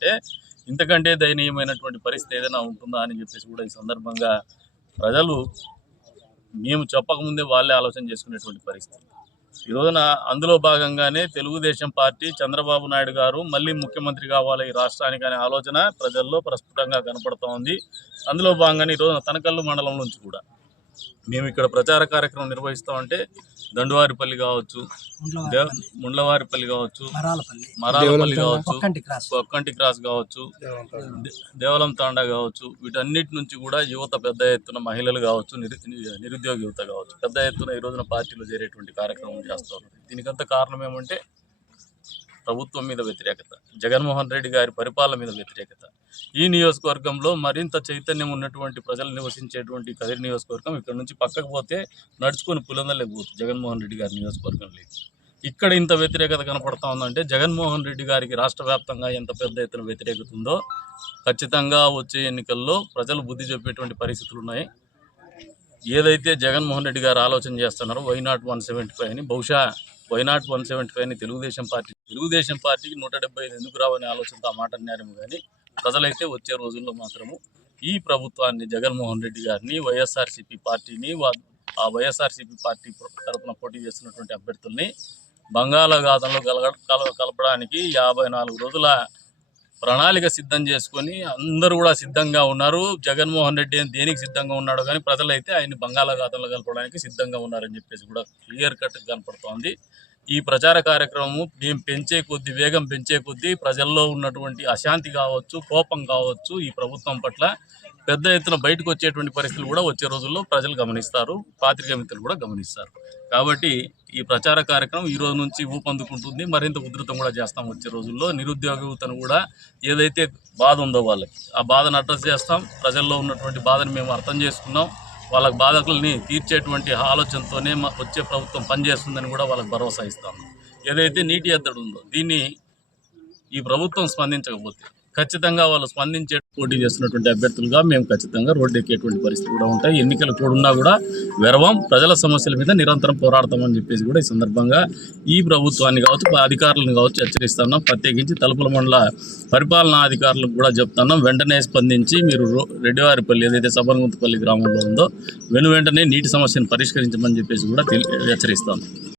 అంటే ఇంతకంటే దయనీయమైనటువంటి పరిస్థితి ఏదైనా ఉంటుందా అని చెప్పేసి కూడా ఈ సందర్భంగా ప్రజలు మేము చెప్పకముందే వాళ్ళే ఆలోచన చేసుకునేటువంటి పరిస్థితి. ఈ రోజున అందులో భాగంగానే తెలుగుదేశం పార్టీ చంద్రబాబు నాయుడు గారు మళ్ళీ ముఖ్యమంత్రి కావాలి ఈ రాష్ట్రానికి అనే ఆలోచన ప్రజల్లో ప్రస్ఫుటంగా కనపడుతూ ఉంది. అందులో భాగంగానే ఈ రోజున తనకల్లు మండలం నుంచి కూడా మేము ఇక్కడ ప్రచార కార్యక్రమం నిర్వహిస్తామంటే దండువారిపల్లి కావచ్చు, ముండ్లవారిపల్లి కావచ్చు, మరాలపల్లి కావచ్చు, కొక్కంటి క్రాస్ కావచ్చు, దేవలం తాండా కావచ్చు, వీటన్నిటి నుంచి కూడా యువత పెద్ద ఎత్తున మహిళలు కావచ్చు, నిరుద్యోగ యువత కావచ్చు పెద్ద ఎత్తున ఈ రోజున పార్టీలో చేరేటువంటి కార్యక్రమం చేస్తూ ఉన్నారు. దీనికంత కారణం ఏమంటే ప్రభుత్వం మీద వ్యతిరేకత, జగన్మోహన్ రెడ్డి గారి పరిపాలన మీద వ్యతిరేకత. ఈ నియోజకవర్గంలో మరింత చైతన్యం ఉన్నటువంటి ప్రజలు నివసించేటువంటి కదిరి నియోజకవర్గం ఇక్కడ నుంచి పక్కకు పోతే నడుచుకొని పులందలేకపోతుంది జగన్మోహన్ రెడ్డి గారి నియోజకవర్గం లేదు. ఇక్కడ ఇంత వ్యతిరేకత కనపడతా ఉందంటే జగన్మోహన్ రెడ్డి గారికి రాష్ట్ర వ్యాప్తంగా ఎంత పెద్ద ఎత్తున వ్యతిరేకత ఉందో ఖచ్చితంగా వచ్చే ఎన్నికల్లో ప్రజలు బుద్ధి చెప్పేటువంటి పరిస్థితులు ఉన్నాయి. ఏదైతే జగన్మోహన్ రెడ్డి గారు ఆలోచన చేస్తున్నారో వైనాట్ 175 అని, బహుశా వైనాట్ 175 అని తెలుగుదేశం పార్టీకి 175 ఎందుకు రావనే ఆలోచనతో ఆ మాట అన్నారేమో కానీ ప్రజలైతే వచ్చే రోజుల్లో మాత్రము ఈ ప్రభుత్వాన్ని, జగన్మోహన్ రెడ్డి గారిని, వైఎస్ఆర్సీపీ పార్టీని, ఆ వైఎస్ఆర్సీపీ పార్టీ తరఫున పోటీ చేస్తున్నటువంటి అభ్యర్థుల్ని బంగాళాఖాతంలో కలపడానికి 54 రోజుల ప్రణాళిక సిద్ధం చేసుకొని అందరూ కూడా సిద్ధంగా ఉన్నారు. జగన్మోహన్ రెడ్డి దేనికి సిద్ధంగా ఉన్నాడో కానీ ప్రజలైతే ఆయన్ని బంగాళాఖాతంలో కలపడానికి సిద్ధంగా ఉన్నారని చెప్పేసి కూడా క్లియర్ కట్ కనపడుతోంది. ఈ ప్రచార కార్యక్రమము మేము వేగం పెంచే కొద్దీ ప్రజల్లో ఉన్నటువంటి అశాంతి కావచ్చు, కోపం కావచ్చు, ఈ ప్రభుత్వం పట్ల పెద్ద ఎత్తున బయటకు వచ్చేటువంటి పరిస్థితులు కూడా వచ్చే రోజుల్లో ప్రజలు గమనిస్తారు, పాత్రికేయ మిత్రులు కూడా గమనిస్తారు. కాబట్టి ఈ ప్రచార కార్యక్రమం ఈ రోజు నుంచి ఊపందుకుంటుంది, మరింత ఉధృతం కూడా చేస్తాం. వచ్చే రోజుల్లో నిరుద్యోగ యువతను కూడా ఏదైతే బాధ ఉందో వాళ్ళకి ఆ బాధను అడ్రస్ చేస్తాం. ప్రజల్లో ఉన్నటువంటి బాధను మేము అర్థం చేసుకున్నాం. వాళ్ళకి బాధకుల్ని తీర్చేటువంటి ఆలోచనతోనే వచ్చే ప్రభుత్వం పనిచేస్తుందని కూడా వాళ్ళకి భరోసా ఇస్తాం. ఏదైతే నీటి ఎద్దడి ఉందో దీన్ని ఈ ప్రభుత్వం స్పందించకపోతే ఖచ్చితంగా వాళ్ళు స్పందించే పోటీ చేస్తున్నటువంటి అభ్యర్థులుగా మేము ఖచ్చితంగా రోడ్డు ఎక్కేటువంటి పరిస్థితి కూడా ఉంటాయి. ఎన్నికలు కూడున్నా కూడా వెరవం ప్రజల సమస్యల మీద నిరంతరం పోరాడతామని చెప్పేసి కూడా ఈ సందర్భంగా ఈ ప్రభుత్వాన్ని కావచ్చు, అధికారులను కావచ్చు హెచ్చరిస్తున్నాం. ప్రత్యేకించి తలుపుల మండల పరిపాలనా అధికారులకు కూడా చెప్తున్నాం, వెంటనే స్పందించి మీరు రెడ్డివారిపల్లి ఏదైతే సబర్గుంతపల్లి గ్రామంలో ఉందో వెంటనే నీటి సమస్యను పరిష్కరించమని చెప్పేసి కూడా హెచ్చరిస్తాం.